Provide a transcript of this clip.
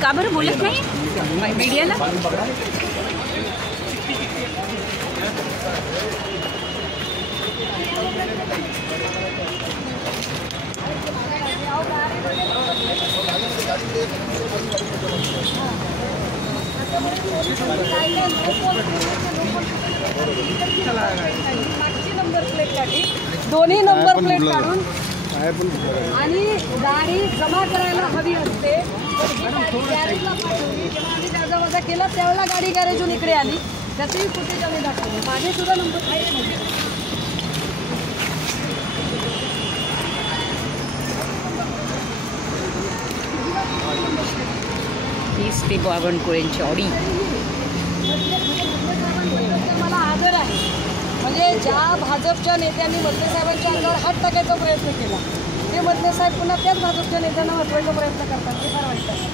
का बरं बोलत नाही मीडियाला? नंबर प्लेट काढली, दोन्ही नंबर प्लेट काढून आणि गाडी जमा करायला हवी असते. गॅरेजला पाठवली. जेव्हा आम्ही वजा केला त्यावेळेला गाडी गॅरेजहून इकडे आली. त्याचेही फुटेज आम्ही दाखवले. माझे सुद्धा नंबर आहे. हीच ती बावनकुळेंची ऑडी. मला आदर आहे. म्हणजे ज्या भाजपच्या नेत्यांनी मधले साहेबांच्या अंगावर हात टाकायचा प्रयत्न केला ते मधले साहेब पुन्हा त्याच भाजपच्या नेत्यांना वाचवायचा प्रयत्न करतात. ते फार वाईट आहे.